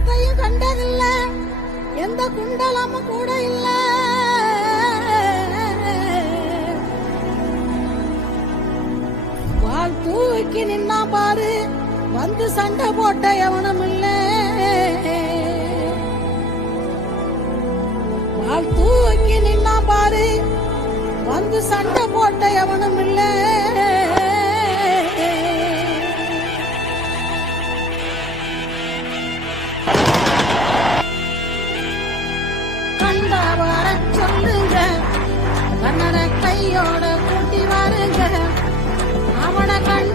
குண்டலத்தையும் கண்டதில்ல, எந்த குண்டலமும் கூட இல்ல. வால் தூக்கி நின்னா பாரு, வந்து சண்டை போட்ட எவனும் இல்ல. வால் தூக்கி நின்னா பாரு, வந்து சண்டை போட்ட எவனும் இல்ல. கண்டா வர சொல்லுங்க, கண்ணனை கையோட கூட்டி வாருங்க, அவனை கண்ட